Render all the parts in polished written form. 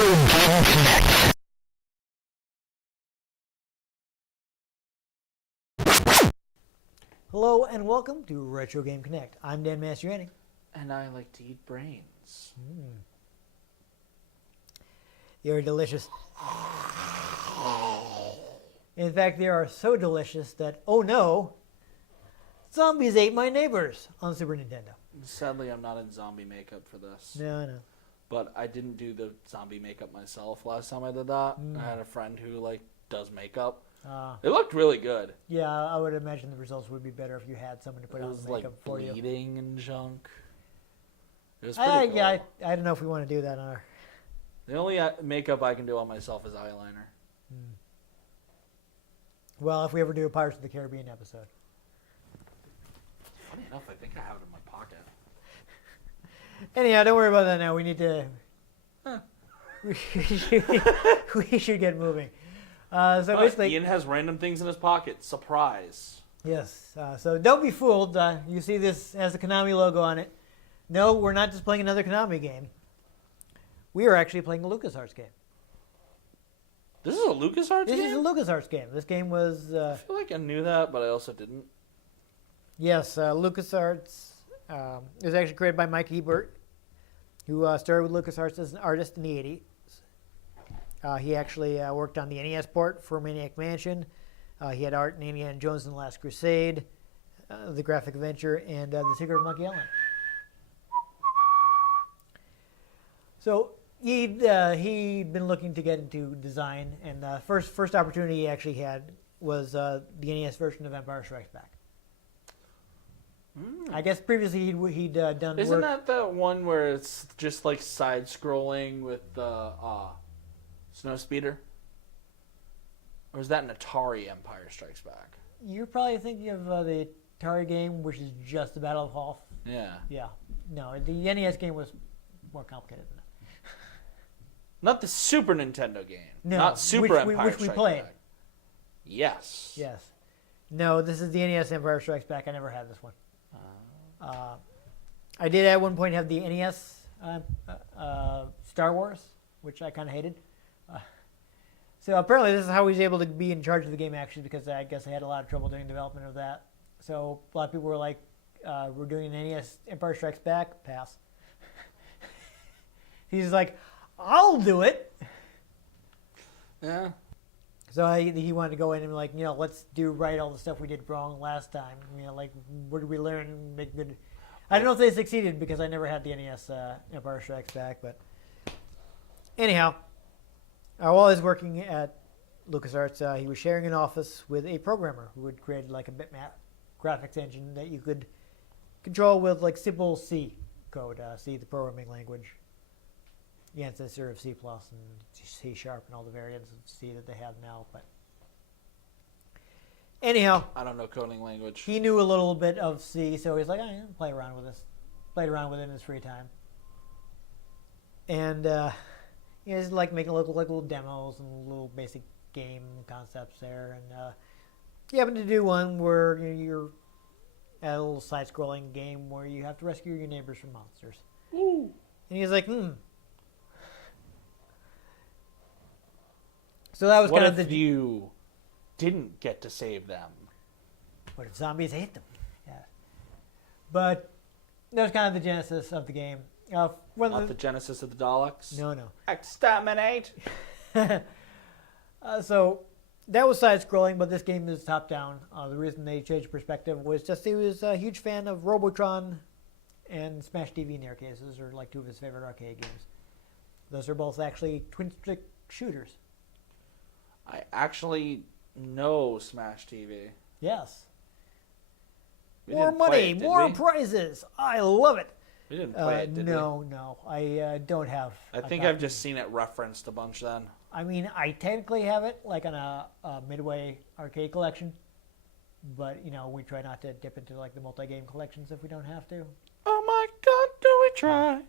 Game Connect. Hello and welcome to Retro Game Connect. I'm Dan Mastriani. And I like to eat brains. They're delicious. In fact, they are so delicious that, oh no, zombies ate my neighbors on Super Nintendo. Sadly, I'm not in zombie makeup for this. No. But I didn't do the zombie makeup myself last time I did that. I had a friend who does makeup. It looked really good. Yeah, I would imagine the results would be better if you had someone to put on the makeup for you. It was bleeding and junk. It was pretty cool. Yeah, I don't know if we want to do that on our... The only makeup I can do on myself is eyeliner. Well, if we ever do a Pirates of the Caribbean episode. Funny enough, I think I have it in my pocket. Anyhow, don't worry about that now. We need to... we should get moving. Basically, Ian has random things in his pocket. Surprise. Yes. So don't be fooled. You see this has the Konami logo on it. No, we're not just playing another Konami game. We are actually playing a LucasArts game. This is a LucasArts game? This is a LucasArts game. This game was... I feel like I knew that, but I also didn't. Yes, LucasArts. It was actually created by Mike Ebert, who started with LucasArts as an artist in the 80s. He actually worked on the NES port for Maniac Mansion. He had art in Indiana Jones and the Last Crusade, The Graphic Adventure, and The Secret of Monkey Island. So he'd been looking to get into design, and the first opportunity he actually had was the NES version of Empire Strikes Back. I guess previously he'd done Isn't work. that the one where it's just like side-scrolling with the Snowspeeder? Or is that an Atari Empire Strikes Back? You're probably thinking of the Atari game, which is just the Battle of Hoth. Yeah. Yeah. No, the NES game was more complicated than that. Not the Super Nintendo game. No, Not Super Empire which we Strikes played. Back. Yes. Yes. No, this is the NES Empire Strikes Back. I never had this one. I did at one point have the NES Star Wars, which I kind of hated. So apparently this is how he was able to be in charge of the game, actually, because I guess I had a lot of trouble doing development of that. So a lot of people were like, we're doing an NES Empire Strikes Back, pass. He's like, I'll do it. Yeah. So he wanted to go in and let's do right all the stuff we did wrong last time. What did we learn and make good? I don't know if they succeeded because I never had the NES Empire Strikes Back, but anyhow, while I was working at LucasArts, he was sharing an office with a programmer who had created like a bitmap graphics engine that you could control with like simple C code, C the programming language. The ancestor of C++ and C# and all the variants of C that they have now. But anyhow, I don't know coding language. he knew a little bit of C, so he's like, "I play around with this." Played around with it in his free time, and he was like making little demos and little basic game concepts there. And he happened to do one where you're at a little side-scrolling game where you have to rescue your neighbors from monsters. Ooh. And he's like, So that was What kind of if you didn't get to save them? What if zombies ate them? Yeah. But that was kind of the genesis of the game. Not the genesis of the Daleks? No. Exterminate! So that was side-scrolling, but this game is top-down. The reason they changed perspective was just he was a huge fan of Robotron and Smash TV in their cases, or like two of his favorite arcade games. Those are both actually twin-stick shooters. I actually know Smash TV. Yes. We More didn't play money, it, did more we? prizes. I love it. We didn't play it, did we? No. I don't have. I think I've just seen it referenced a bunch then. I mean, I technically have it like on a Midway arcade collection, but we try not to dip into like the multi-game collections if we don't have to. Oh my god, do we try?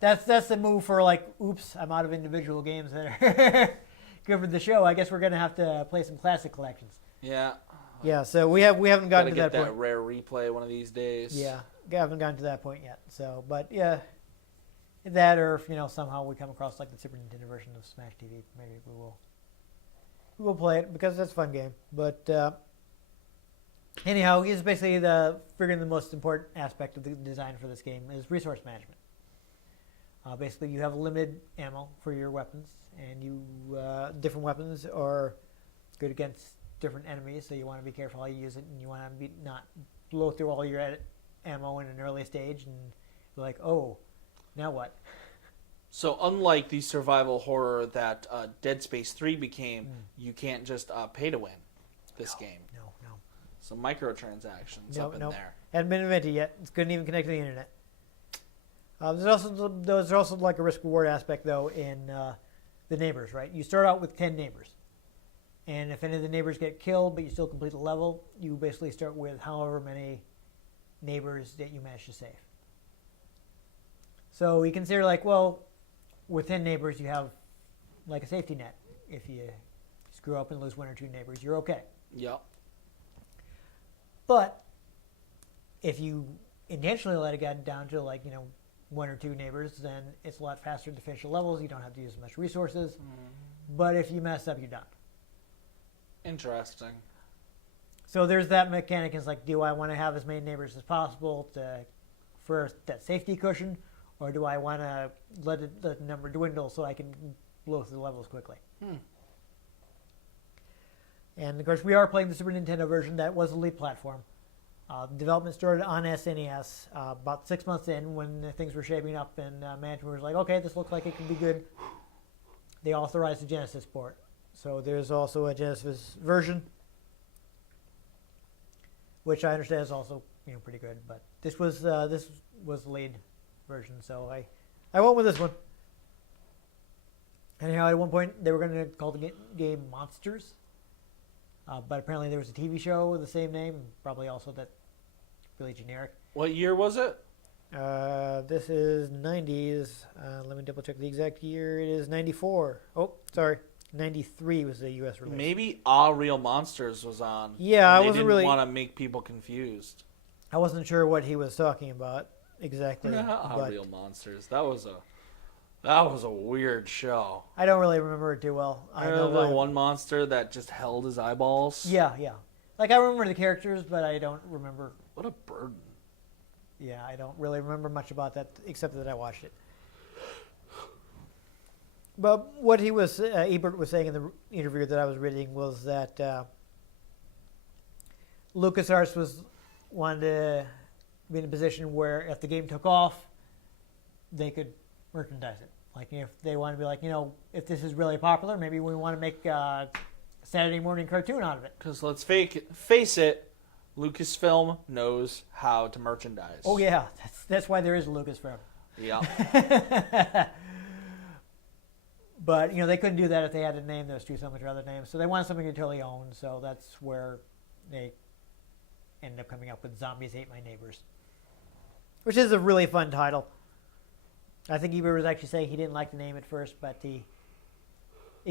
That's the move for like, oops, I'm out of individual games that are good for the show. I guess we're gonna have to play some classic collections. Yeah. Yeah, so we haven't gotten to Gotta that get that point. rare replay one of these days. Yeah, haven't gotten to that point yet. So, but yeah, That, or if somehow we come across like the Super Nintendo version of Smash TV, maybe we will play it because it's a fun game. But anyhow, it's basically figuring the most important aspect of the design for this game is resource management. Basically, you have limited ammo for your weapons, and different weapons are good against different enemies, so you want to be careful how you use it, and you want to not blow through all your ammo in an early stage and be like, oh, now what? So unlike the survival horror that Dead Space 3 became, you can't just pay to win this game. No. Some microtransactions up in there. Hadn't been invented yet. It couldn't even connect to the internet. There's also like a risk-reward aspect, though, in the neighbors, right? You start out with 10 neighbors. And if any of the neighbors get killed, but you still complete the level, you basically start with however many neighbors that you manage to save. So you consider with 10 neighbors, you have like a safety net. If you screw up and lose 1 or 2 neighbors, you're okay. Yep. But if you intentionally let it get down to 1 or 2 neighbors, then it's a lot faster to finish the levels. You don't have to use as much resources. Mm-hmm. But if you mess up, you're done. Interesting. So there's that mechanic. It's like, do I want to have as many neighbors as possible for that safety cushion, or do I want to let the number dwindle so I can blow through the levels quickly? And of course, we are playing the Super Nintendo version. That was the lead platform. Development started on SNES about 6 months in when things were shaping up, and management was like, okay, this looks like it could be good. They authorized the Genesis port. So there's also a Genesis version, which I understand is also pretty good. But this was the lead version, so I went with this one. Anyhow, at one point they were going to call the game Monsters, but apparently there was a TV show with the same name, probably also that really generic. What year was it? This is 90s. Let me double check the exact year. It is 94. Oh, sorry. 93 was the U.S. release. Maybe Real Monsters was on. Yeah, I wasn't wasn't really want to make people confused. I wasn't sure what he was talking about exactly. Real Monsters. That was a weird show. I don't really remember it too well. I know the one monster that just held his eyeballs. Yeah. Like I remember the characters, but I don't remember. What a burden. Yeah, I don't really remember much about that except that I watched it. But what Ebert was saying in the interview that I was reading was that LucasArts wanted to be in a position where if the game took off, they could merchandise it. Like if they want to be like, if this is really popular, maybe we want to make a Saturday morning cartoon out of it. Because let's face it, Lucasfilm knows how to merchandise. Oh yeah, that's why there is a Lucasfilm. Yeah. But they couldn't do that if they had a name that was too similar to other names. So they wanted something to totally own. So that's where they ended up coming up with Zombies Ate My Neighbors, which is a really fun title. I think Ebert was actually saying he didn't like the name at first, but he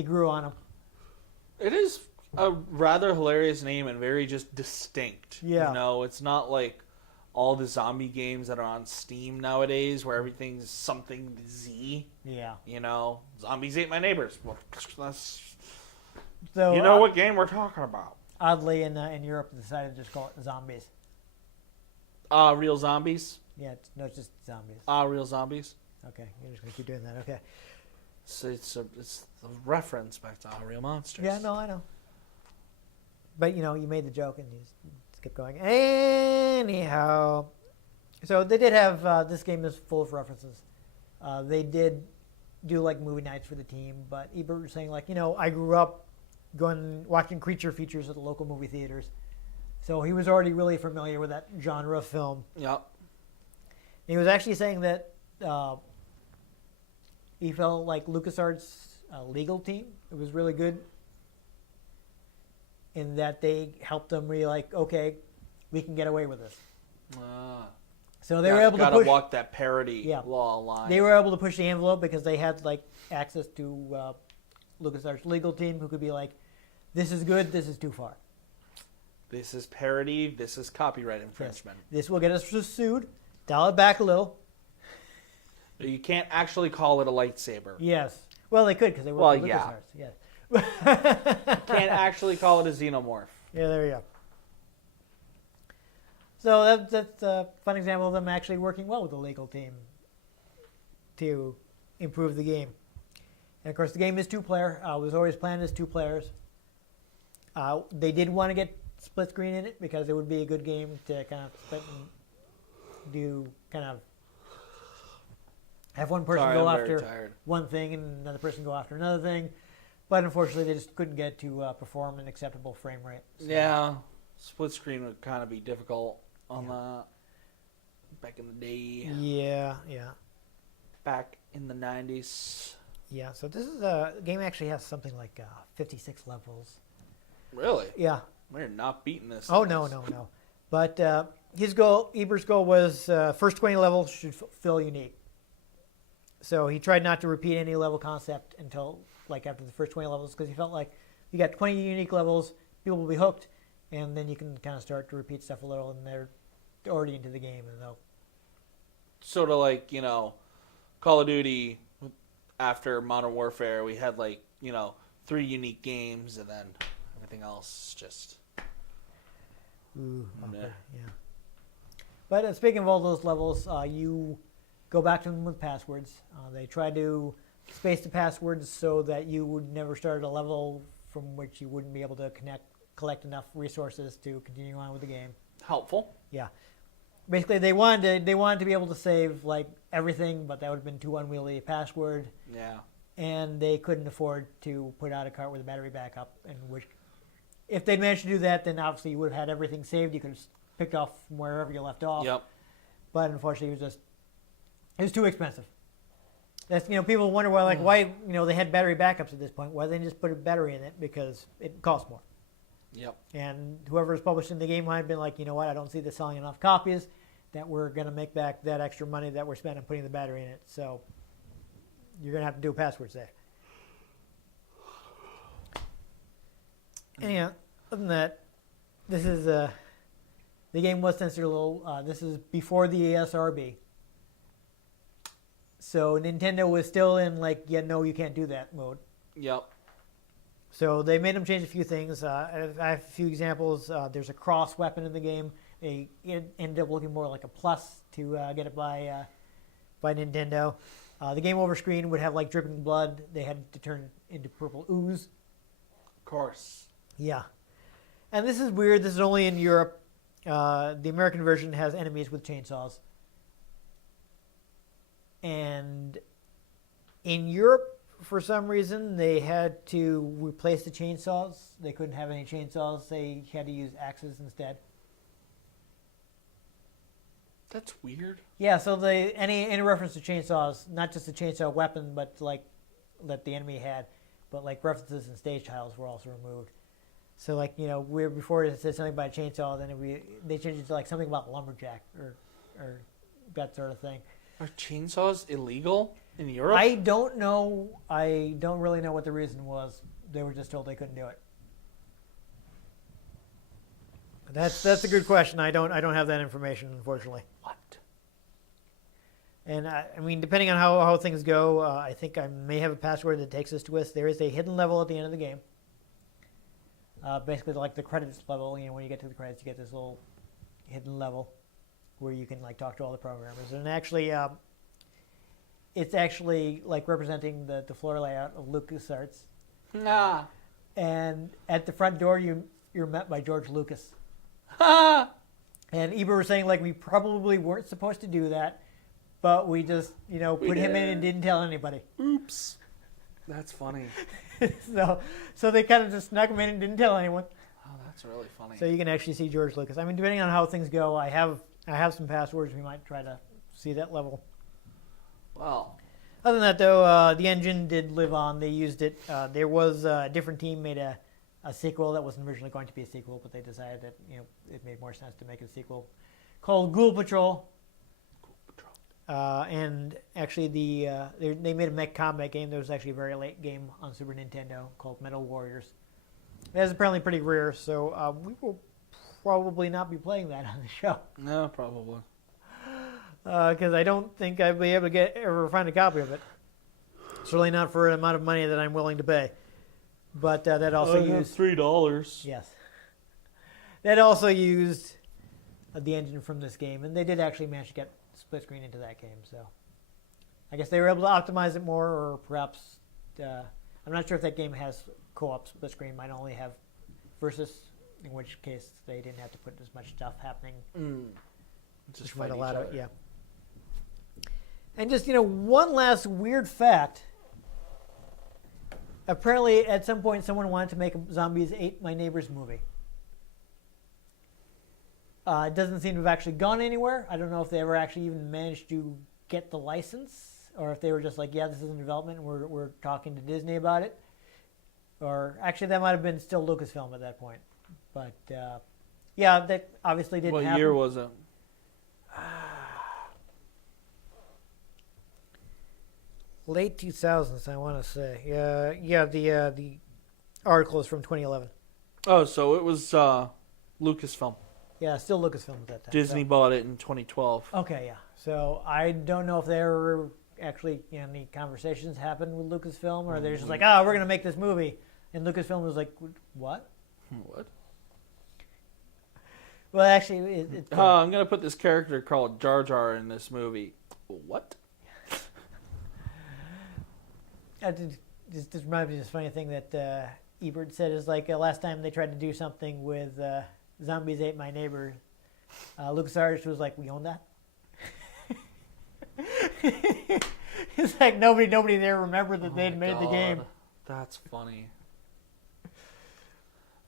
grew on him. It is a rather hilarious name and very just distinct. Yeah. It's not like all the zombie games that are on Steam nowadays where everything's something Z. Yeah. Zombies Ate My Neighbors. Well, that's, so, what game we're talking about. Oddly, in Europe, they decided to just call it Zombies. Real Zombies? Yeah, it's just Zombies. Real Zombies? Okay, you're just going to keep doing that, okay. So it's a reference back to Real Monsters. Yeah, no, I know. But, you made the joke and you just kept going. Anyhow, so they did have, this game is full of references. They did do, movie nights for the team, but Ebert was saying, I grew up watching creature features at the local movie theaters. So he was already really familiar with that genre of film. Yep. He was actually saying that he felt like LucasArts' legal team, it was really good in that they helped them really okay, we can get away with this. So they were able to push. Walk that parody law line. They were able to push the envelope because they had access to LucasArts' legal team, who could be like, "This is good. This is too far. This is parody. This is copyright infringement. Yes. This will get us sued. Dial it back a little." You can't actually call it a lightsaber. Yes. Well, they could because they were Well, for yeah. LucasArts. You can't actually call it a xenomorph. Yeah, there you go. So that's a fun example of them actually working well with the legal team to improve the game. And of course, the game is 2-player. It was always planned as 2 players. They did want to get split screen in it because it would be a good game to kind of split and do kind of have one person go after one thing and another person go after another thing. But unfortunately, they just couldn't get to perform an acceptable frame rate. So. Yeah, split screen would kind of be difficult on that back in the day. Yeah. Back in the 90s. Yeah, so this is the game actually has something like 56 levels. Really? Yeah. We're not beating this. Oh, no. But Ebert's goal was first 20 levels should feel unique. So he tried not to repeat any level concept until like after the first 20 levels because he felt like you got 20 unique levels, people will be hooked, and then you can kind of start to repeat stuff a little, and they're already into the game. And they'll sort of like, Call of Duty after Modern Warfare, we had 3 unique games, and then everything else just... okay, yeah. But speaking of all those levels, you go back to them with passwords. They try to space the passwords so that you would never start a level from which you wouldn't be able to collect enough resources to continue on with the game. Helpful. Yeah. Basically, they wanted to be able to save like everything, but that would have been too unwieldy a password. Yeah. And they couldn't afford to put out a cart with a battery backup. And which, if they'd managed to do that, then obviously you would have had everything saved. You could have picked off from wherever you left off. Yep. But unfortunately, it was too expensive. That's people wonder why they had battery backups at this point. Why they didn't just put a battery in it because it costs more. Yep. And whoever's publishing the game might have been like, you know what, I don't see this selling enough copies that we're going to make back that extra money that we're spending putting the battery in it. So you're going to have to do passwords there. Anyhow, other than that, this is the game was censored a little. This is before the ESRB. So Nintendo was still in no, you can't do that mode. Yep. So they made them change a few things. I have a few examples. There's a cross weapon in the game. It ended up looking more like a plus to get it by Nintendo. The game over screen would have dripping blood. They had to turn into purple ooze. Of course. Yeah. And this is weird. This is only in Europe. The American version has enemies with chainsaws. And in Europe, for some reason, they had to replace the chainsaws. They couldn't have any chainsaws. They had to use axes instead. That's weird. Yeah, so any reference to chainsaws, not just the chainsaw weapon, but that the enemy had, but references and stage titles were also removed. So where before it said something about chainsaw, then they changed it to something about lumberjack or that sort of thing. Are chainsaws illegal in Europe? I don't know. I don't really know what the reason was. They were just told they couldn't do it. That's a good question. I don't have that information, unfortunately. What? And I mean, depending on how things go, I think I may have a password that takes us to us. There is a hidden level at the end of the game. Basically, like the credits level. When you get to the credits, you get this little hidden level where you can talk to all the programmers. And actually, it's actually representing the floor layout of LucasArts. Nah. And at the front door, you're met by George Lucas. Ha! And Ebert was saying we probably weren't supposed to do that, but we just put him in and didn't tell anybody. Oops. That's funny. so they kind of just snuck him in and didn't tell anyone. Oh, that's really funny. So you can actually see George Lucas. I mean, depending on how things go, I have some passwords. We might try to see that level. Well. Other than that, though, the engine did live on. They used it. There was a different team made a sequel that wasn't originally going to be a sequel, but they decided that it made more sense to make a sequel called Ghoul Patrol. And actually, they made a mech combat game. There was actually a very late game on Super Nintendo called Metal Warriors. That's apparently pretty rare, so we will probably not be playing that on the show. No, probably. because I don't think I'd be able to ever find a copy of it. Certainly not for an amount of money that I'm willing to pay. But that also used $3. yes. That also used the engine from this game, and they did actually manage to get split screen into that game. So I guess they were able to optimize it more, or perhaps I'm not sure if that game has co-op split screen. Might only have versus, in which case they didn't have to put as much stuff happening. Just Which might fight allow each it, other. yeah. And just, one last weird fact. Apparently, at some point, someone wanted to make a Zombies Ate My Neighbors movie. It doesn't seem to have actually gone anywhere. I don't know if they ever actually even managed to get the license, or if they were just like, yeah, this is in development, and we're talking to Disney about it. Or actually, that might have been still Lucasfilm at that point. But, yeah, that obviously didn't happen. What year was it? Late 2000s, I want to say. Yeah. The article is from 2011. Oh, so it was Lucasfilm. Yeah, still Lucasfilm at that time. Disney bought it in 2012. Okay, yeah. So I don't know if there were actually any conversations happened with Lucasfilm, or they're just like, we're going to make this movie, and Lucasfilm was like, what? What? Well, actually, I'm going to put this character called Jar Jar in this movie. What? Just reminds me of this funny thing that Ebert said is like last time they tried to do something with Zombies Ate My Neighbor, LucasArts was like, we own that. It's like nobody there remembered that they'd made the game. That's funny.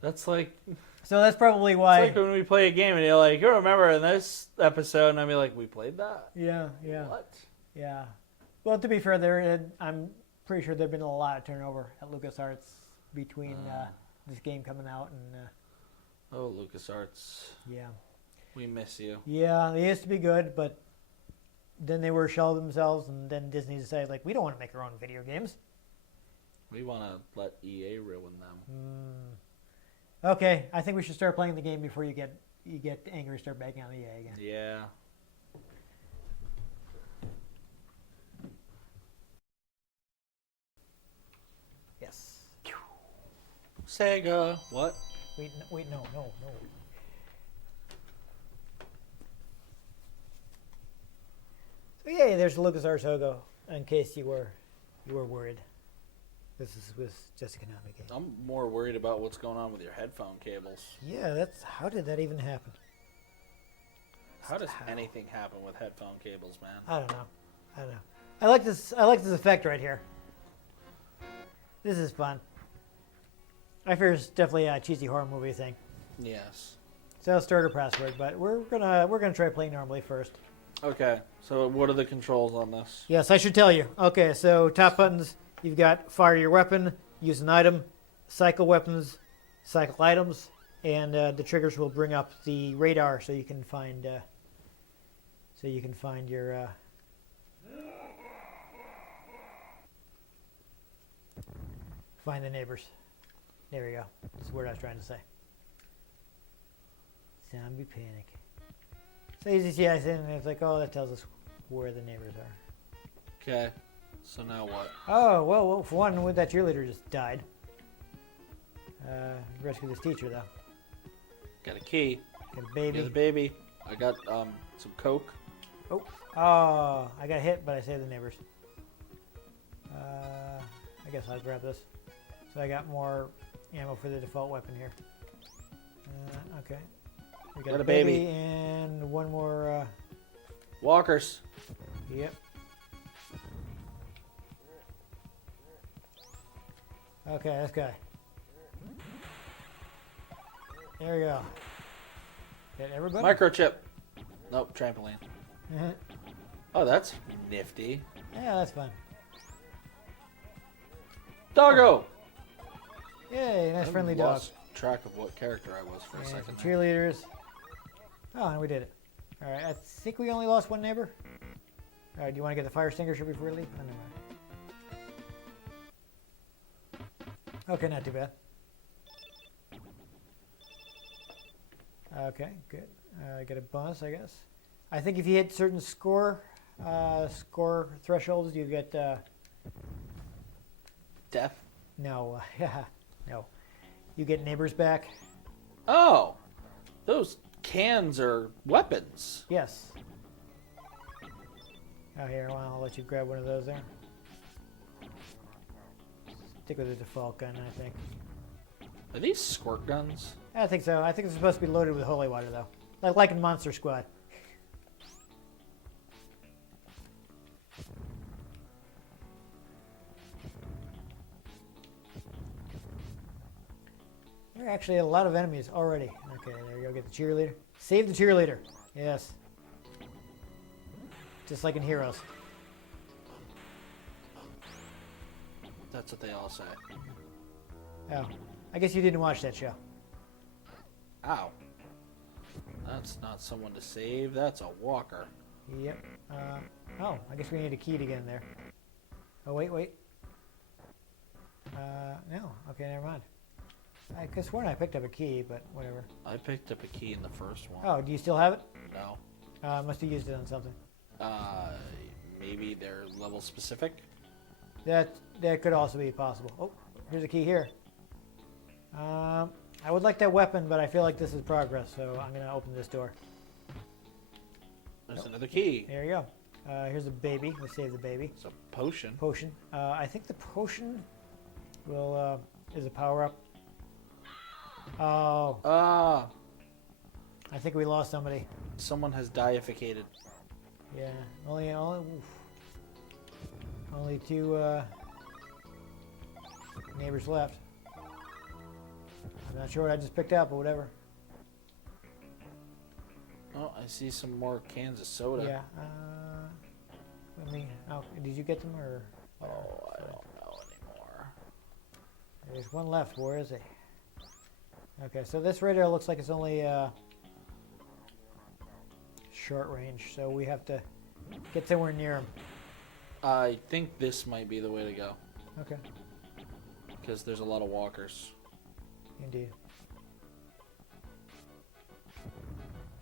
That's like... So that's probably why... It's like when we play a game and you're like, you remember in this episode, and I'd be like, we played that? Yeah. What? Yeah. Well, to be fair, I'm pretty sure there've been a lot of turnover at LucasArts between this game coming out and... Oh, LucasArts. Yeah. We miss you. Yeah, they used to be good, but then they were shelved themselves, and then Disney decided, like, we don't want to make our own video games. We want to let EA ruin them. Okay, I think we should start playing the game before you get angry and start bagging on EA again. Yeah. Yes. Sega. What? Wait, no. So yeah, there's the LucasArts logo. In case you were worried, this was just a Konami game. I'm more worried about what's going on with your headphone cables. Yeah, how did that even happen? How does anything happen with headphone cables, man? I don't know. I like this effect right here. This is fun. I fear it's definitely a cheesy horror movie thing. Yes. So I'll start a password, but we're gonna try playing normally first. Okay. So what are the controls on this? Yes, I should tell you. Okay, so top buttons, you've got fire your weapon, use an item, cycle weapons, cycle items, and the triggers will bring up the radar so you can find your find the neighbors. There we go. That's the word I was trying to say. Zombie panic. So you see, I said, and it's like, oh, that tells us where the neighbors are. Okay. So now what? Oh, well, for one, that cheerleader just died. Rescue this teacher, though. Got a key. Got a baby. Got a baby. I got some Coke. Oh, I got hit, but I saved the neighbors. I guess I'll grab this. So I got more ammo for the default weapon here. Okay. We got a baby and one more. Walkers. Yep. Okay, this guy. There we go. Hit everybody? Microchip. Nope, trampoline. Oh, that's nifty. Yeah, that's fun. Doggo! Yay, nice friendly dog. Lost track of what character I was for a second. Some cheerleaders. Oh, and we did it. All right, I think we only lost one neighbor. All right, do you want to get the fire extinguisher before we leave? Oh, no. Okay, not too bad. Okay, good. Get a bonus, I guess. I think if you hit certain score thresholds, you get Death. no, no, you get neighbors back. Oh, those cans are weapons. Yes. Oh, here, well, I'll let you grab one of those there. Stick with the default gun, I think. Are these squirt guns? I think so. I think it's supposed to be loaded with holy water, though, like in Monster Squad. There are actually a lot of enemies already. Okay, there you go. Get the cheerleader. Save the cheerleader. Yes. Just like in Heroes. That's what they all say. Oh, I guess you didn't watch that show. Ow. That's not someone to save. That's a walker. Yep. Oh, I guess we need a key to get in there. Oh, wait. No. Okay, never mind. I could have sworn I picked up a key, but whatever. I picked up a key in the first one. Oh, do you still have it? No. Must have used it on something. Maybe they're level specific. That could also be possible. Oh, here's a key here. I would like that weapon, but I feel like this is progress, so I'm gonna open this door. There's another key. There you go. Here's a baby. Let's save the baby. It's a potion. Potion. I think the potion will is a power up. Oh, I think we lost somebody. Someone has deificated. Yeah, only two neighbors left. I'm not sure what I just picked up, but whatever. Oh, I see some more cans of soda. Yeah. Oh, did you get them or? Oh, I don't know anymore. There's one left. Where is he? Okay, so this radar looks like it's only short range, so we have to get somewhere near him. I think this might be the way to go. Okay. Because there's a lot of walkers. Indeed.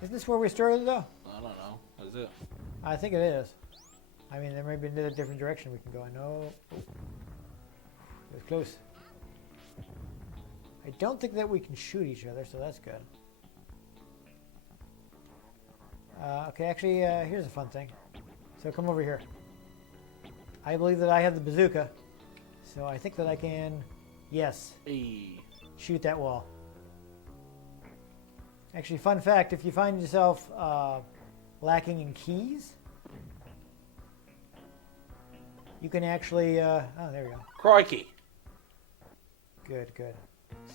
Isn't this where we started, though? I don't know. Is it? I think it is. I mean, there may be a different direction we can go. No. Oh. It was close. I don't think that we can shoot each other, so that's good. Okay, actually, here's a fun thing. So come over here. I believe that I have the bazooka, so I think that I can, yes, Hey. shoot that wall. Actually, fun fact, if you find yourself lacking in keys, you can actually, oh, there we go. Crikey. Good.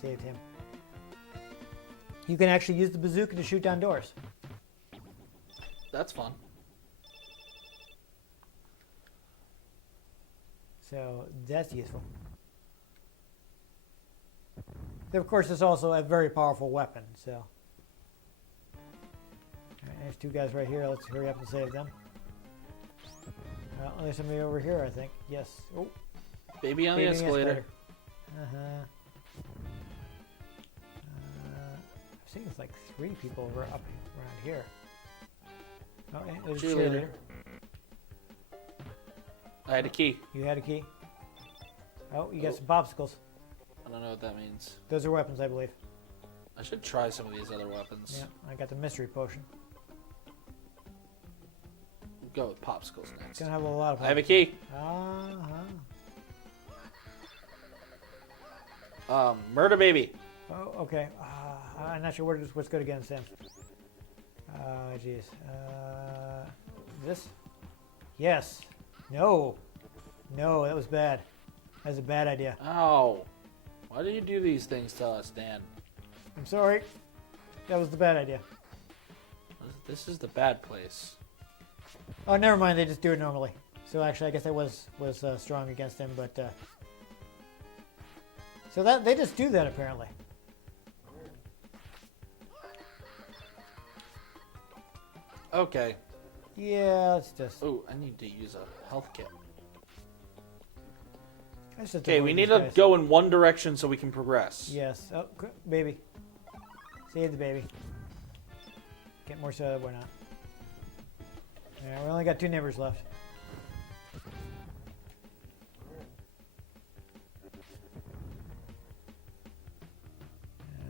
Saved him. You can actually use the bazooka to shoot down doors. That's fun. So that's useful. Of course, it's also a very powerful weapon, so. All right, there's two guys right here. Let's hurry up and save them. There's somebody over here, I think. Yes. Oh. Baby on the escalator. Uh-huh. I've seen it's like 3 people over up around here. Oh, yeah, there's a cheerleader. I had a key. You had a key? Oh, you got some popsicles. I don't know what that means. Those are weapons, I believe. I should try some of these other weapons. Yeah, I got the mystery potion. We'll go with popsicles next. It's gonna have a lot of. I have a key. Murder baby. Oh, okay. I'm not sure what's good against him. Jeez. This? Yes. No. No, that was bad. That was a bad idea. Ow. Why do you do these things to us, Dan? I'm sorry. That was the bad idea. This is the bad place. Oh, never mind. They just do it normally. So actually, I guess I was strong against him, but so that they just do that apparently. Okay. Yeah, it's just. Oh, I need to use a health kit. Okay, we need to go in one direction so we can progress. Yes. Oh, baby. Save the baby. Get more soda, why not? Yeah, we only got 2 neighbors left.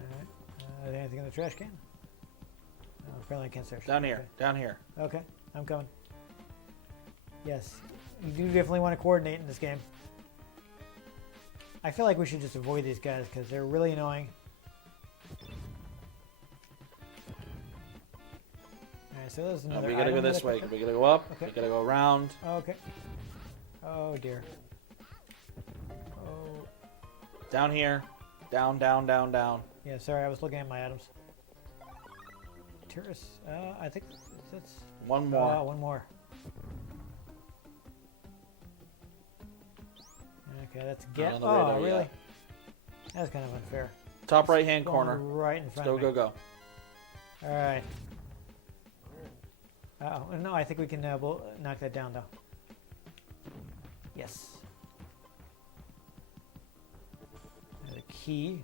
Alright. Anything in the trash can? No, apparently I can't search. Down here. Down here. Okay, I'm coming. Yes, you do definitely want to coordinate in this game. I feel like we should just avoid these guys because they're really annoying. Alright, so there's another we gotta go item this that I way. picked We gotta go up. Okay. We gotta go around. up. Okay. Oh dear. Oh. Down here. Down, down, down, down. Yeah, sorry, I was looking at my items. Tourists. I think that's... One more. one more. Okay, that's get. on the Oh, radar really? yet. That's kind of unfair. Top right hand Going corner. right in front Go, of go, me. go. All right. Oh no, I think we can knock that down though. Yes. There's a key.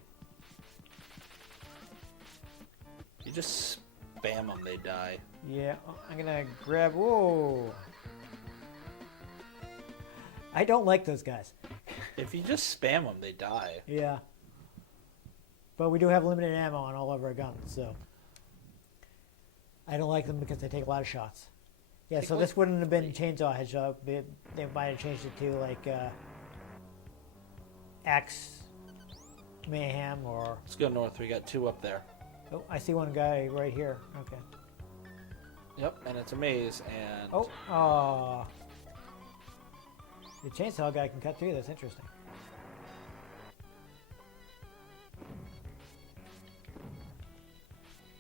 You just spam them, they die. Yeah, I'm gonna grab. Whoa. I don't like those guys. If you just spam them, they die. Yeah. But we do have limited ammo on all of our guns, so I don't like them because they take a lot of shots. Yeah, so this wouldn't have been chainsaw headshot. They might have changed it to like axe mayhem or. Let's go north. We got 2 up there. Oh, I see one guy right here. Okay. Yep, and it's a maze. And Oh, the chainsaw guy can cut through. That's interesting.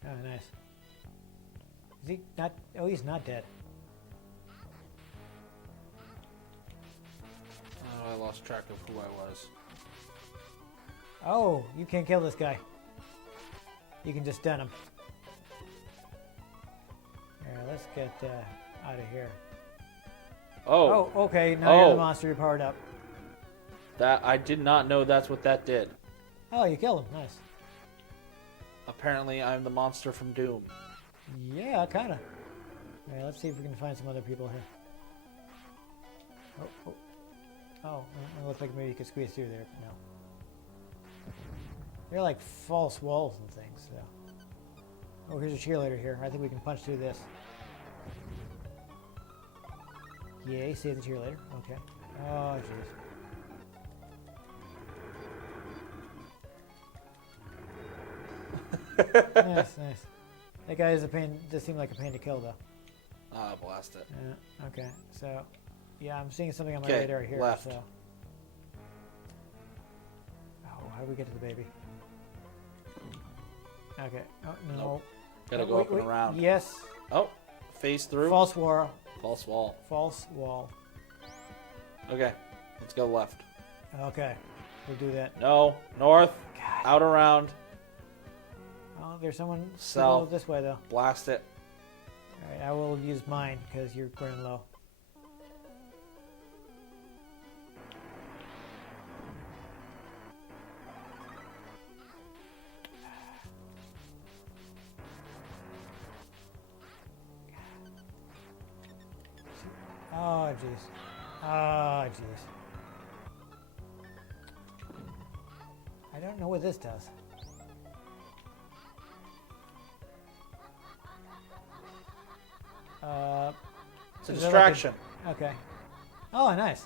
Oh, nice. Is he not? Oh, he's not dead. oh, I lost track of who I was. Oh, you can't kill this guy. You can just stun him. Here, let's get out of here. Oh, Oh, okay. Now you're Oh. the monster. You're powered up. that I did not know that's what that did. Oh, you killed him. Nice. Apparently, I'm the monster from Doom. Yeah, kind of. All right, let's see if we can find some other people here. Oh, it looks like maybe you could squeeze through there. No. They're like false walls and things. So. Oh, here's a cheerleader here. I think we can punch through this. Yay, save the cheerleader. Okay. Oh, jeez. Nice, nice. That guy is a pain. Does seem like a pain to kill, though. Ah, blast it. Yeah. Okay. So, yeah, I'm seeing something on my Okay, radar here. left. So. Oh, how do we get to the baby? Okay. Oh no. Nope. Gotta Oh, go wait, up and wait. around. Yes. Oh, face through. False wall. False wall. False wall. Okay, let's go left. Okay. We'll do that. No, north, God. out around, Oh, there's someone South. this way though. blast it. All right, I will use mine because you're running low. Oh, jeez. Oh, jeez. I don't know what this does. It's a Is there like a- distraction. Okay. Oh, nice.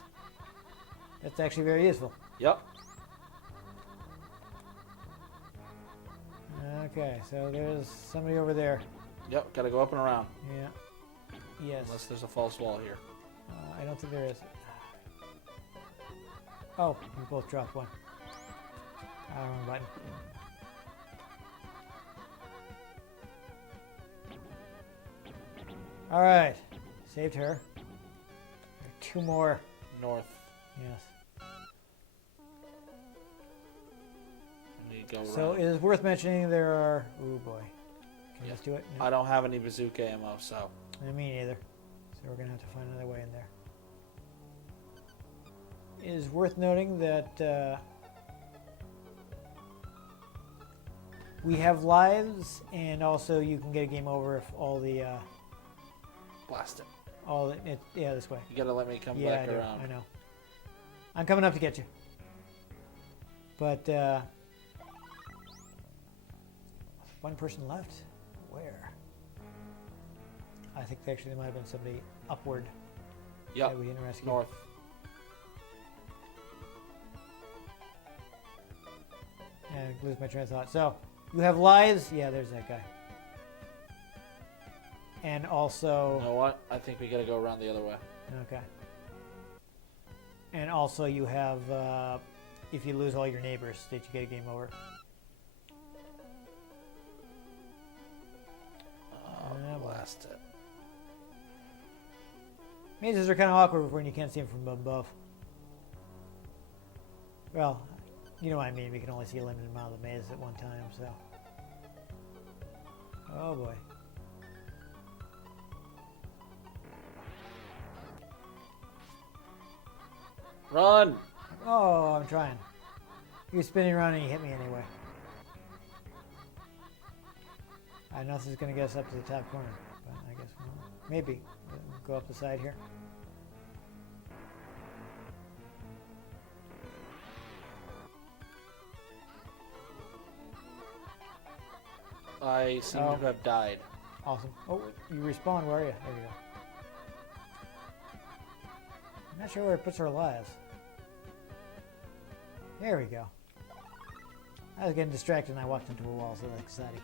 That's actually very useful. Yep. Okay, so there's somebody over there. Yep. Gotta go up and around. Yeah. Yes. Unless there's a false wall here. I don't think there is. Oh, we both dropped one. Wrong button. All right, saved her. There are 2 more. North. Yes. We need to go So around. it is worth mentioning there are. Oh boy. Can you just do it? No. I don't have any bazooka ammo, so. Me neither. So we're gonna have to find another way in there. It is worth noting that we have lives, and also you can get a game over if all the Blast it. Oh, yeah, this way. You gotta let me come Yeah, back around. I know. I'm coming up to get you. But, one person left? Where? I think actually there might have been somebody upward. Yep. That we didn't rescue. North. Yeah, I lose my train of thought. So, you have lives? Yeah, there's that guy. And also... You know what? I think we gotta go around the other way. Okay. And also you have, if you lose all your neighbors, that you get a game over. Oh, blast it. Mazes are kind of awkward when you can't see them from above. Well, you know what I mean. We can only see a limited amount of the maze at one time, so. Oh boy. Run! Oh, I'm trying. You're spinning around and you hit me anyway. I know this is going to get us up to the top corner, but I guess maybe. Go up the side here. I seem to have died. Awesome. Oh, you respawn. Where are you? There you go. I'm not sure where it puts our lives. There we go. I was getting distracted and I walked into a wall, so that's exciting.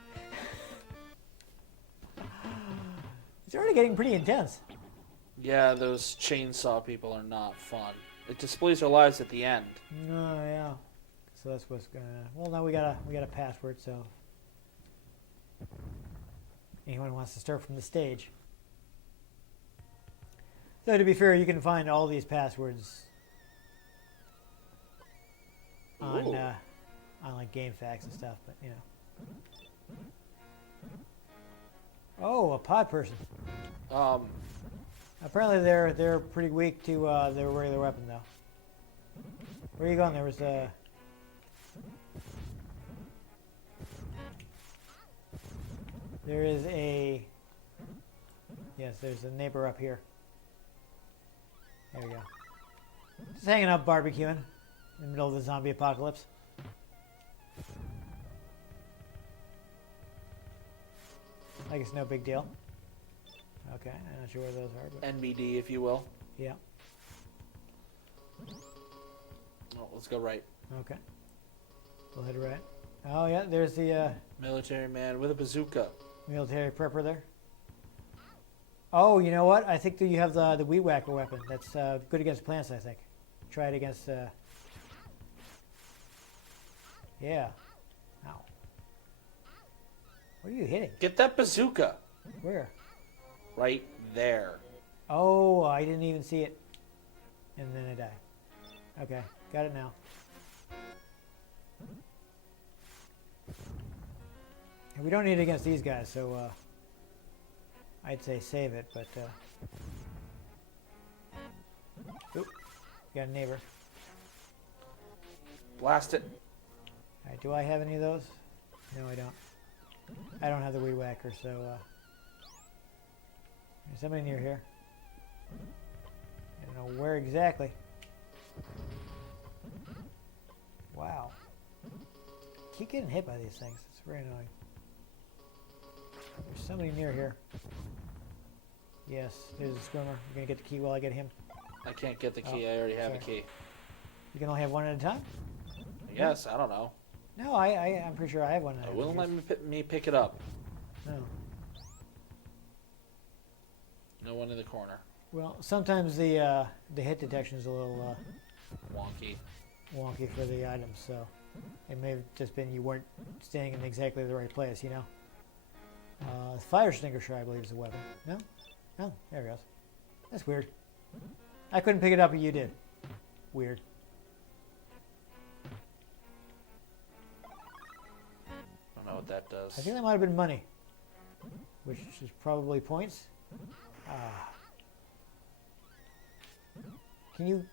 It's already getting pretty intense. Yeah, those chainsaw people are not fun. It displays their lives at the end. Oh yeah. So that's what's gonna. Well, now we got a password. So anyone wants to start from the stage. So to be fair, you can find all these passwords on like GameFAQs and stuff, but you know. Oh, a pod person. Apparently they're pretty weak to their regular weapon though. Where are you going? There was a. There is a. Yes, there's a neighbor up here. There we go. Just hanging out barbecuing in the middle of the zombie apocalypse. I guess no big deal. Okay, I'm not sure where those are, but NBD, if you will. yeah. Oh, let's go right. Okay. We'll head right. Oh yeah, there's the Military man with a bazooka. military prepper there. Oh, you know what? I think that you have the weed whacker weapon. That's good against plants, I think. Try it against. Yeah. Ow. What are you hitting? Get that bazooka. Where? Right there. Oh, I didn't even see it. And then I died. Okay, got it now. And we don't need it against these guys, so I'd say save it, but oop, got a neighbor. Blast it. Alright, do I have any of those? No, I don't. I don't have the weed whacker, so there's somebody near here. I don't know where exactly. Wow. Keep getting hit by these things. It's very annoying. There's somebody near here. Yes, there's a swimmer. I'm gonna get the key while I get him. I can't get the key. I already have a key. You can only have one at a time? I guess. I don't know. No, I'm pretty sure I have one. It wouldn't let me pick it up. No. No one in the corner. Well, sometimes the hit detection is a little wonky for the items, so it may have just been you weren't standing in exactly the right place, you know. Fire extinguisher, I believe, is a weapon. No? No, there it goes. That's weird. I couldn't pick it up, but you did. Weird. I don't know what that does. I think that might have been money, which is probably points. Can you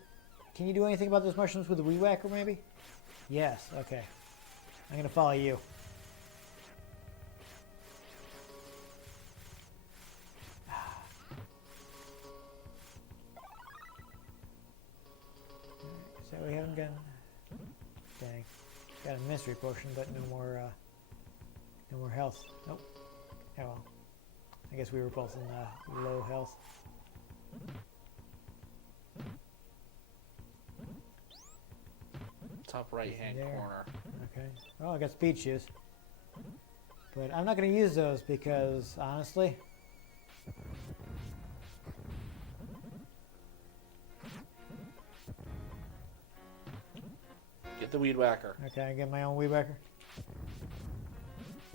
do anything about those mushrooms with the weed whacker, maybe? Yes. Okay. I'm gonna follow you. we haven't gotten. Dang. Got a mystery potion, but no more health. Nope. Oh well. I guess we were both in low health. Top right-hand corner. Okay. Oh, I got speed shoes. But I'm not going to use those because, honestly... Get the weed whacker. Okay, I get my own weed whacker.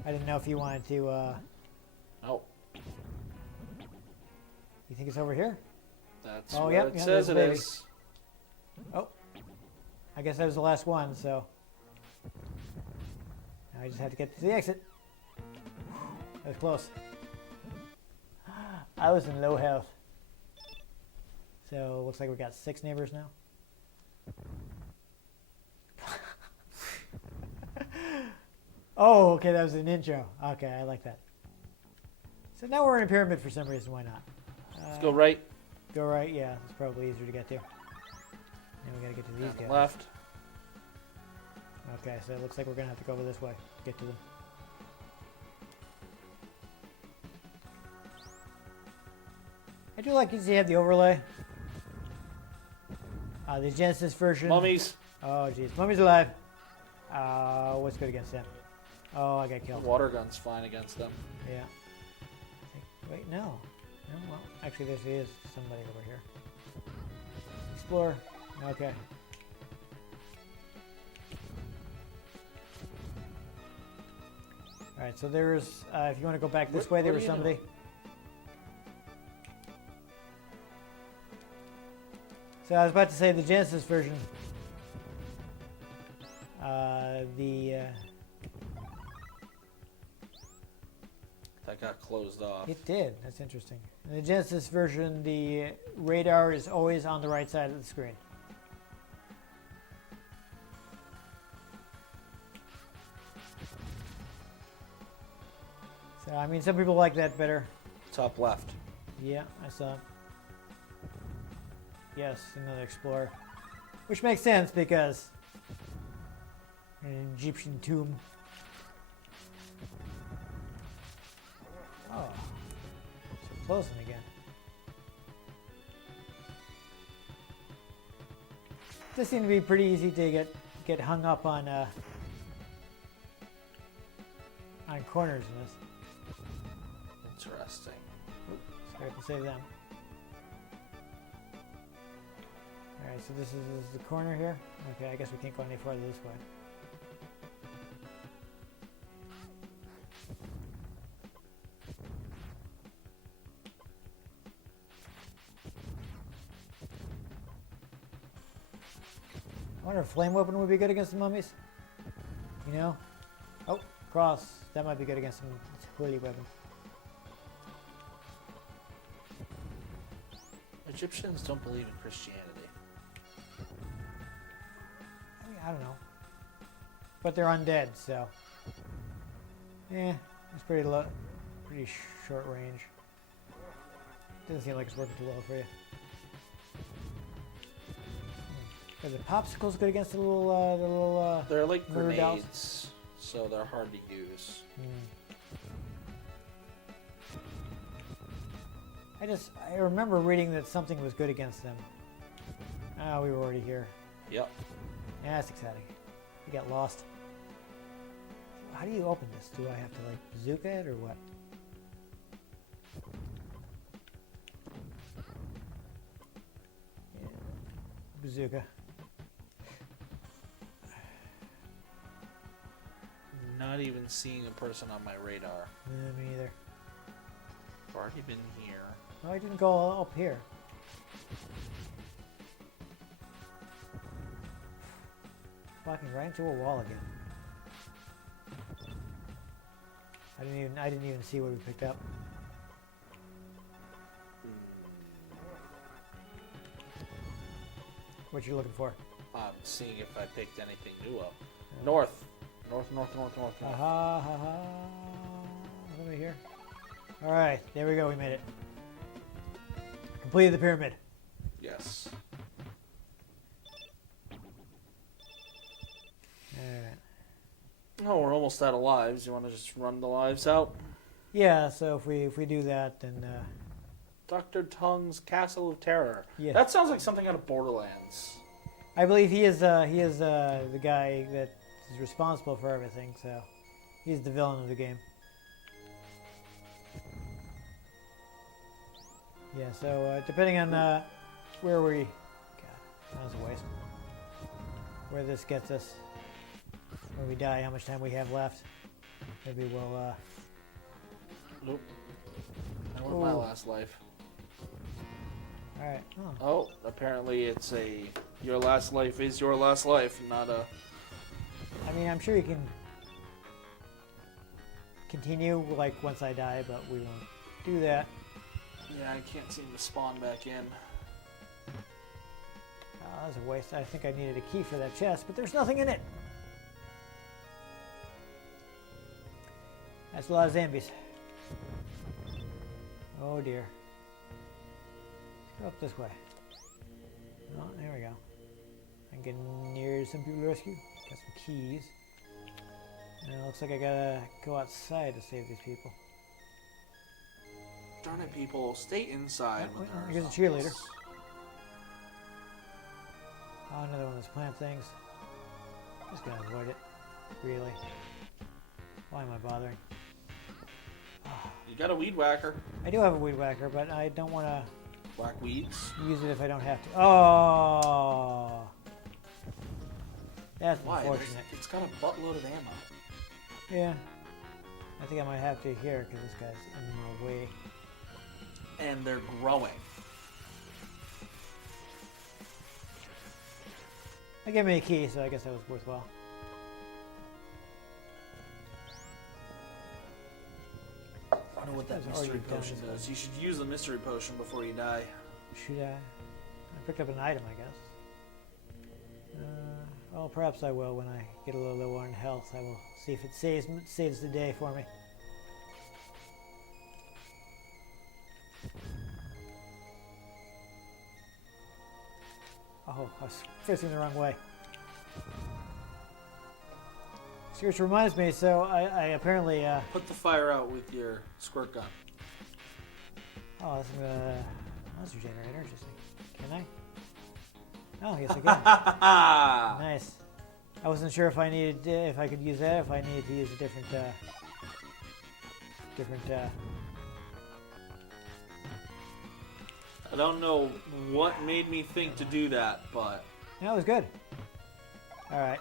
I didn't know if you wanted to, Oh. You think it's over here? That's Oh, what yep, it yeah, says it there's a is. Oh. I guess that was the last one, so... Now I just have to get to the exit. That was close. I was in low health. So, looks like we got 6 neighbors now. Oh, okay, that was an intro. Okay, I like that. So now we're in a pyramid for some reason. Why not? Let's go right. Go right, yeah. It's probably easier to get to. Now we gotta get to these And guys. left. Okay, so it looks like we're gonna have to go over this way. Get to them. I do like you have the overlay. The Genesis version. Mummies. Oh, jeez. Mummy's alive. What's good against them? Oh, I got killed. Water gun's fine against them. Yeah. Wait, no. No, well, actually, there is somebody over here. Explore. Okay. Alright, so there's, if you want to go back this way, there was somebody. So I was about to say the Genesis version. That got closed off. It did. That's interesting. In the Genesis version, the radar is always on the right side of the screen. So, I mean, some people like that better. Top left. Yeah, I saw it. Yes, another explorer. Which makes sense because an Egyptian tomb. Oh, it's closing again. This seemed to be pretty easy to get hung up on corners in this. Interesting. So I have to save them. Alright, so this is the corner here. Okay, I guess we can't go any farther this way. I wonder if flame weapon would be good against the mummies. You know? Oh, cross. That might be good against some holy weapon. Egyptians don't believe in Christianity. I don't know. But they're undead, so. Eh, it's pretty low, pretty short range. Doesn't seem like it's working too well for you. Are the popsicles good against the little They're like murder dolls? grenades, so they're hard to use. I remember reading that something was good against them. Ah, we were already here. Yep. Yeah, that's exciting. We got lost. How do you open this? Do I have to like bazooka it or what? Yeah. Bazooka. Not even seeing a person on my radar. Me either. I've already been here. Oh, I didn't go up here. Walking right into a wall again. I didn't even see what we picked up. What you looking for? I'm seeing if I picked anything new up. North. North. Aha, ha, ha. Over here. Alright, there we go, we made it. Completed the pyramid. Yes. Oh, we're almost out of lives. You want to just run the lives out? Yeah, so if we do that, then Dr. Tongue's Castle of Terror. yeah. That sounds like something out of Borderlands. I believe he is the guy that is responsible for everything. So he's the villain of the game. Yeah. So depending on where we, God, that was a waste. Where this gets us, when we die, how much time we have left. Maybe we'll. Nope. That was my last life. All right. Oh. Oh, apparently it's a your last life is your last life, not a. I mean, I'm sure you can continue like once I die, but we won't do that. Yeah, I can't seem to spawn back in. That was a waste. I think I needed a key for that chest, but there's nothing in it. That's a lot of zombies. Oh dear. Let's go up this way. Oh, there we go. I'm getting near some people to rescue. Got some keys. And it looks like I gotta go outside to save these people. Darn it, people! Stay inside. Oh, when wait, there's here's a cheerleader. zombies. Oh, another one of those plant things. Just gonna avoid it. Really? Why am I bothering? You got a weed whacker. I do have a weed whacker, but I don't want to Whack weeds. use it if I don't have to. Oh! That's Why? unfortunate. It's got a buttload of ammo. Yeah. I think I might have to here because this guy's in my way. And they're growing. They gave me a key, so I guess that was worthwhile. I don't know what that That's mystery already done, potion isn't it? does. You should use the mystery potion before you die. Should I? I picked up an item, I guess. Well, perhaps I will when I get a little lower on health. I will see if it saves the day for me. Oh, I was facing the wrong way. See, which reminds me, so I apparently, Put the fire out with your squirt gun. oh, that's a monster generator, interesting. Can I? Oh, yes I can. Nice. I wasn't sure if I needed, if I could use that, if I needed to use a different, I don't know what made me think to do that, but that was good. Alright.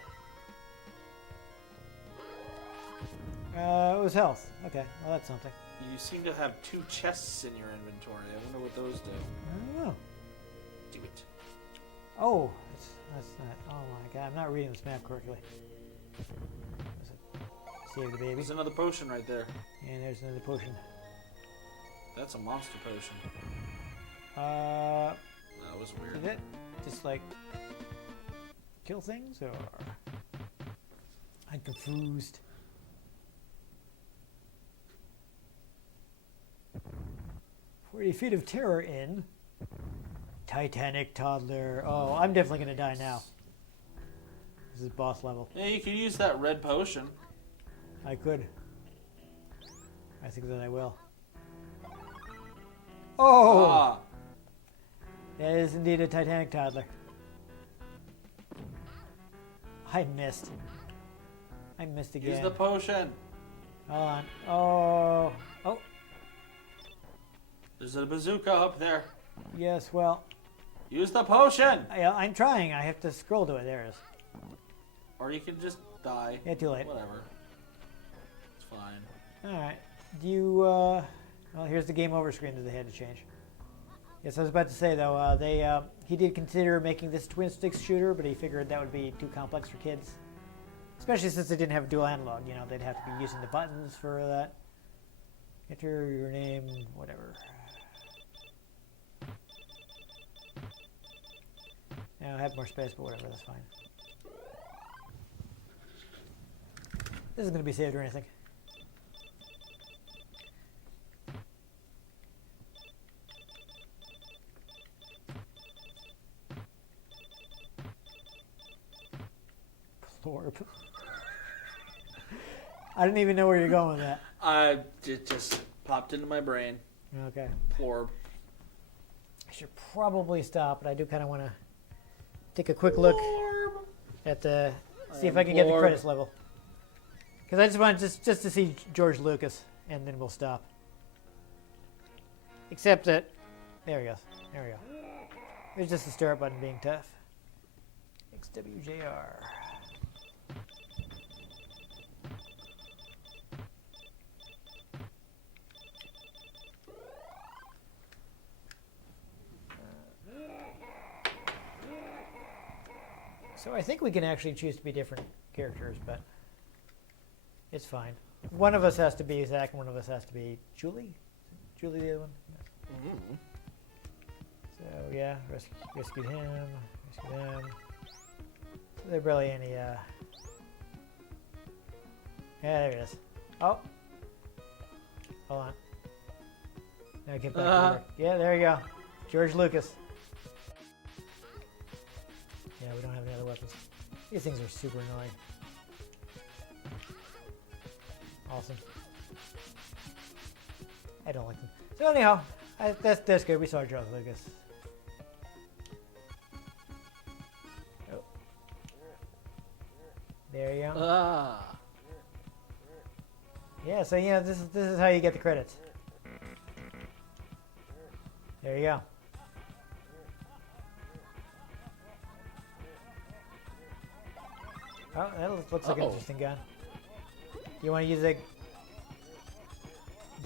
It was health. Okay, well that's something. you seem to have 2 chests in your inventory. I wonder what those do. I don't know. Do it. Oh, that's not, oh my god, I'm not reading this map correctly. Save the baby. There's another potion right there. And there's another potion. That's a monster potion. That was weird. Is it just like kill things, or I'm confused. 40 feet of terror in Titanic toddler. Oh, I'm definitely gonna die now. This is boss level. Yeah, you could use that red potion. I could. I think that I will. Oh! Ah, That is indeed a Titanic toddler. I missed. I missed again. use the potion. Hold on. Oh. Oh. There's a bazooka up there. Yes, well. Use the potion. I'm trying. I have to scroll to it. There it is. Or you can just die. Yeah, too late. Whatever. It's fine. Alright. Do you, well, here's the game over screen that they had to change. Yes, I was about to say, though, he did consider making this twin sticks shooter, but he figured that would be too complex for kids. Especially since they didn't have dual analog, you know, they'd have to be using the buttons for that. Enter your name, whatever. Yeah, I have more space, but whatever, that's fine. This isn't going to be saved or anything. Chlorp. I didn't even know where you're going with that. It just popped into my brain. Okay. Plorb. I should probably stop, but I do kind of want to take a quick look at the see if I can get the credits level. Because I just want just to see George Lucas, and then we'll stop. Except that, there he goes. There we go. There's just the start button being tough. XWJR. So I think we can actually choose to be different characters, but it's fine. One of us has to be Zach, and one of us has to be Julie. Julie, the other one. Yeah. Mm. So yeah, rescue him, rescue them. So there barely any. Yeah, there it is. Oh, hold on. Now get back to work. Yeah, there you go, George Lucas. Yeah, we don't have any other weapons. These things are super annoying. Awesome. I don't like them. So anyhow, that's good. We saw George Lucas. Oh. There you go. Yeah, so you know this is how you get the credits. There you go. Oh, that looks like an interesting gun. You want to use that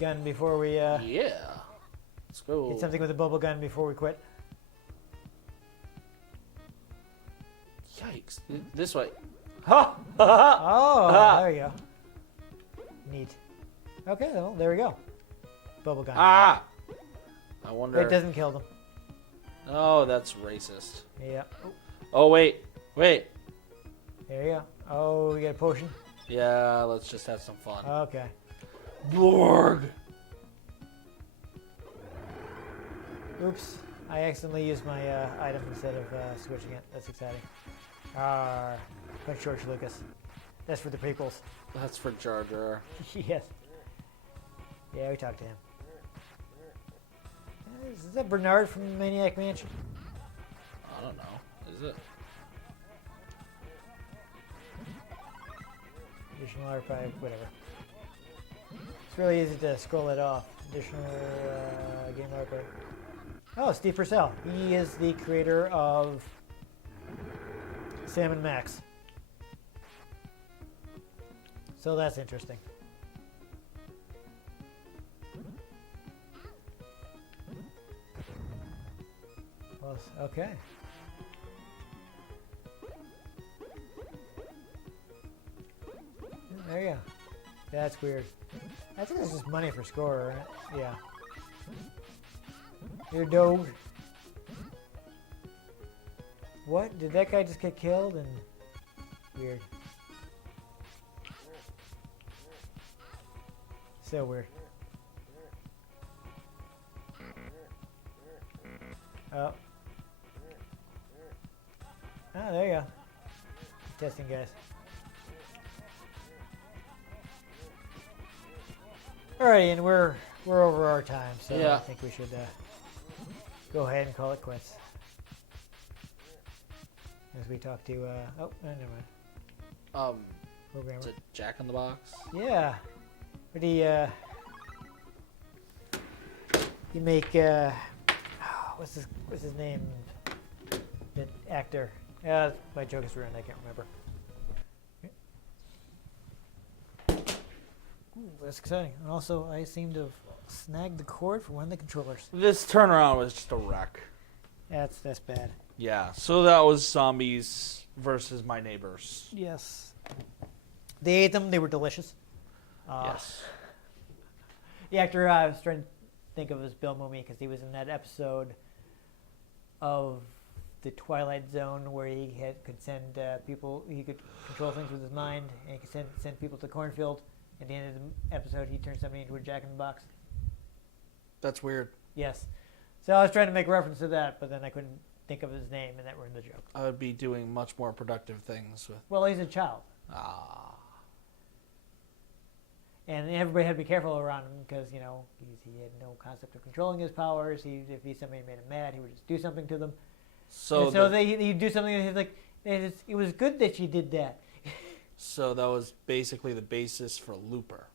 gun before we Yeah. Let's go. get something with a bubble gun before we quit? Yikes. This way. Ha! Oh, there you go. Neat. Okay, well, there we go. Bubble gun. Ah! I wonder. It doesn't kill them. Oh, that's racist. Yeah. Oh, wait. Wait. There you go. Oh, we got a potion? Yeah, let's just have some fun. Okay. Borg! Oops. I accidentally used my item instead of switching it. That's exciting. Punch George Lucas. That's for the prequels. That's for Jar Jar. Yes. Yeah, we talked to him. Is that Bernard from Maniac Mansion? I don't know. Is it? Additional archive, whatever. It's really easy to scroll it off. Additional game archive. Oh, Steve Purcell. He is the creator of Sam and Max. So that's interesting. Well, okay. There you go. That's weird. I think that's just money for score, right? Yeah. Your dog. What? Did that guy just get killed? And weird. So weird. Oh. Oh, there you go. Testing, guys. Alrighty, and we're over our time, so Yeah. I think we should go ahead and call it quits. As we talk to oh, never mind. Programmer. Is it Jack in the Box? Yeah. But he make what's his name? The actor. My joke is ruined. I can't remember. Ooh, that's exciting. And also, I seem to have snagged the cord for one of the controllers. This turnaround was just a wreck. That's bad. Yeah, so that was Zombies versus My Neighbors. Yes. They ate them. They were delicious. Yes. The actor I was trying to think of as Bill Mumy because he was in that episode of The Twilight Zone where he could send people. He could control things with his mind, and he could send people to the cornfield. At the end of the episode, he turned somebody into a Jack in the Box. That's weird. Yes. So I was trying to make reference to that, but then I couldn't think of his name, and that ruined the joke. I would be doing much more productive things with. Well, he's a child. Ah. And everybody had to be careful around him because, he had no concept of controlling his powers. If somebody made him mad, he would just do something to them. So he'd do something, and he's like, it was good that she did that. So that was basically the basis for Looper.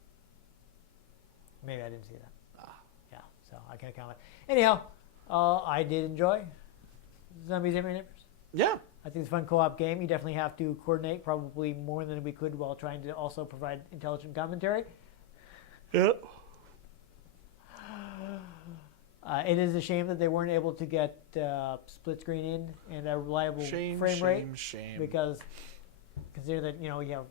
Maybe I didn't see that. Yeah, so I can't comment. Anyhow, I did enjoy Zombies Ate My Neighbors. Yeah. I think it's a fun co-op game. You definitely have to coordinate probably more than we could while trying to also provide intelligent commentary. Yeah. It is a shame that they weren't able to get split screen in and a reliable frame rate. Shame. Because consider that, you have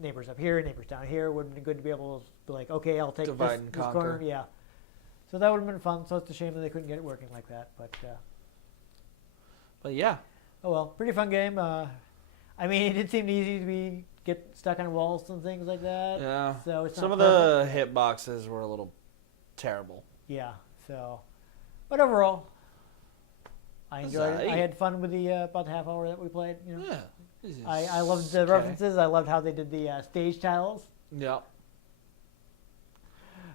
neighbors up here, neighbors down here. It would have been good to be able to be like, okay, I'll take Divide and this conquer. corner. Yeah. So that would have been fun. So it's a shame that they couldn't get it working like that. But yeah. Oh well, pretty fun game. It did seem easy to get stuck on walls and things like that. Yeah. So it's some not of perfect. the hitboxes were a little terrible. Yeah. So, but overall, I enjoyed it. I had fun with the about the half hour that we played. Yeah. I loved the references. I loved how they did the stage tiles. Yeah.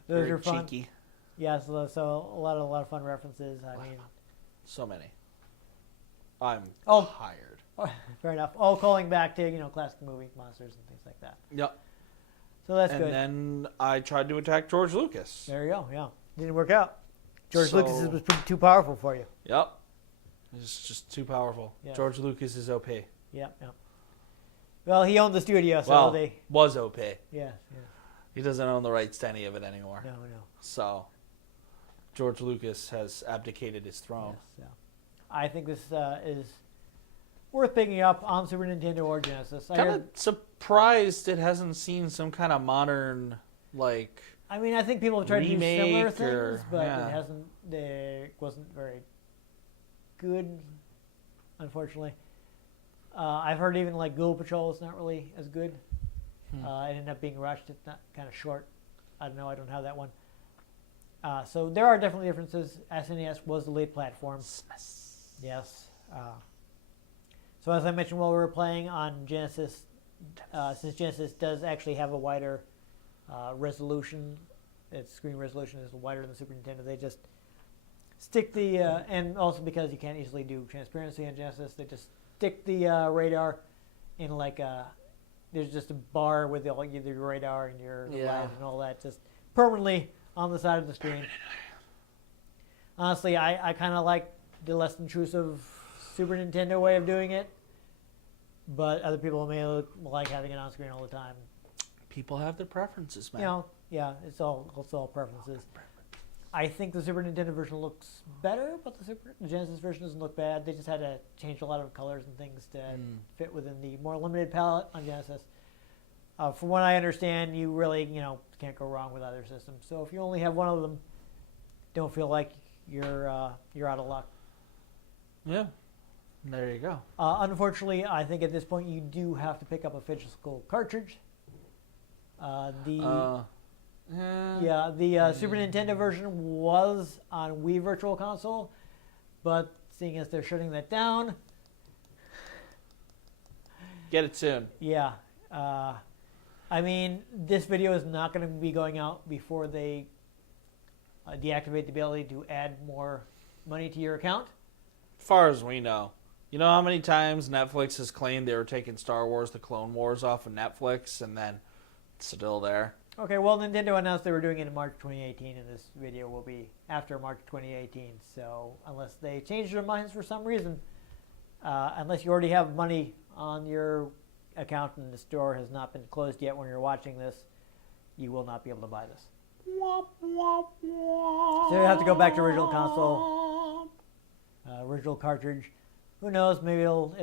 Those Very are fun. cheeky. Yeah. So a lot of fun references. So many. I'm Oh. tired. Oh, fair enough. All calling back to classic movie monsters and things like that. Yep. So that's and good. then I tried to attack George Lucas. There you go. Yeah. Didn't work out. George So- Lucas was too powerful for you. Yep. It's just too powerful. Yeah. George Lucas is OP. Yeah. Well, he owned the studio, so Well, they. was OP. Yeah. He doesn't own the rights to any of it anymore. No. So, George Lucas has abdicated his throne. Yes, so. I think this is worth picking up on Super Nintendo or Genesis. Kind of surprised it hasn't seen some kind of modern, like... I think people have tried to do similar remake or- things, but yeah. it hasn't. It wasn't very good, unfortunately. I've heard even like Ghoul Patrol is not really as good. It ended up being rushed. It's not kind of short. I don't know. I don't have that one. So there are definitely differences. SNES was the lead platform. SNES. Yes. So as I mentioned while we were playing on Genesis, since Genesis does actually have a wider resolution, its screen resolution is wider than the Super Nintendo, they just stick the, and also because you can't easily do transparency on Genesis, they just stick the radar in like there's just a bar with your radar and your lights and all that just permanently on the side of the screen. Honestly, I kind of like the less intrusive Super Nintendo way of doing it, but other people may like having it on screen all the time. People have their preferences, man. Yeah, it's all preferences. I think the Super Nintendo version looks better, but the Genesis version doesn't look bad. They just had to change a lot of colors and things to fit within the more limited palette on Genesis. From what I understand, you really, can't go wrong with either system. So if you only have one of them, don't feel like you're out of luck. Yeah. There you go. Unfortunately, I think at this point you do have to pick up a physical cartridge. The Super Nintendo version was on Wii Virtual Console, but seeing as they're shutting that down, get it soon. Yeah, this video is not going to be going out before they deactivate the ability to add more money to your account. As far as we know. You know how many times Netflix has claimed they were taking Star Wars: The Clone Wars off of Netflix, and then it's still there? Okay, well, Nintendo announced they were doing it in March 2018, and this video will be after March 2018. So unless they change their minds for some reason, unless you already have money on your account and the store has not been closed yet when you're watching this, you will not be able to buy this. So you have to go back to original console, original cartridge. Who knows? Maybe it'll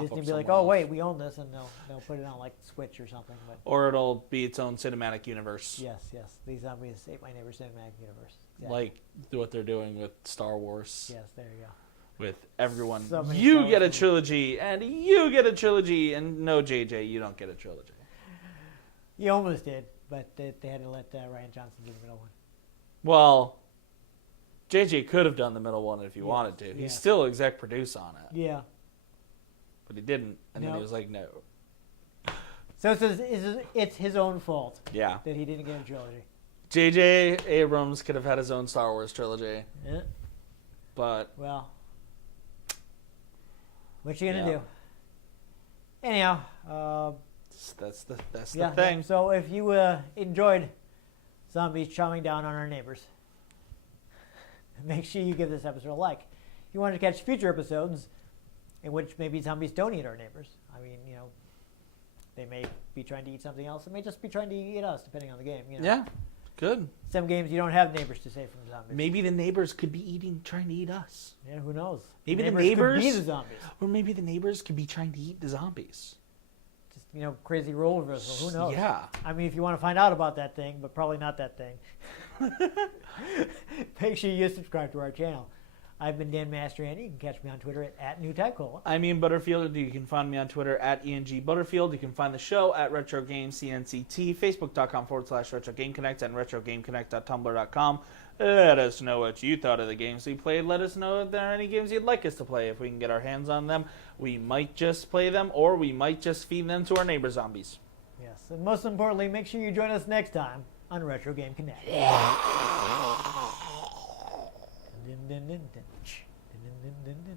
Disney be like, oh wait, we own this, and they'll put it on like Switch or something. But or it'll be its own cinematic universe. Yes. These Zombies Ate My Neighbor cinematic universe. Exactly. Like what they're doing with Star Wars. Yes, there you go. With everyone, So many you Star get a Wars trilogy, and you get a trilogy, and no, JJ, you don't get a trilogy. You almost did, but they had to let Ryan Johnson do the middle one. Well, JJ could have done the middle one if he wanted to. Yes. He's still exec produce on it. Yeah. But he didn't, and then No. he was like, no. So it's his own fault Yeah. that he didn't get a trilogy. J.J. Abrams could have had his own Star Wars trilogy, Yeah. but Well, what you gonna Yeah. do? Anyhow, that's the yeah. thing. So if you enjoyed zombies chowing down on our neighbors, make sure you give this episode a like. If you want to catch future episodes in which maybe zombies don't eat our neighbors, I mean, they may be trying to eat something else. They may just be trying to eat us, depending on the game. Yeah, good. Some games you don't have neighbors to save from zombies. Maybe the neighbors could be trying to eat us. Yeah, who knows? Maybe the could neighbors be the zombies. Or maybe the neighbors could be trying to eat the zombies. Just crazy role reversal. Who knows? Yeah. I mean, if you want to find out about that thing, but probably not that thing, make sure you subscribe to our channel. I've been Dan Mastriani. You can catch me on Twitter at NewTechCola. I'm Ian Butterfield. You can find me on Twitter at ENG Butterfield. You can find the show at Retro Game CNCT, Facebook.com/RetroGameConnect, and RetroGameConnect.tumblr.com. Let us know what you thought of the games we played. Let us know if there are any games you'd like us to play. If we can get our hands on them, we might just play them, or we might just feed them to our neighbor zombies. Yes, and most importantly, make sure you join us next time on Retro Game Connect. Dun, dun, dun, dun, dun, dun, dun, dun, dun.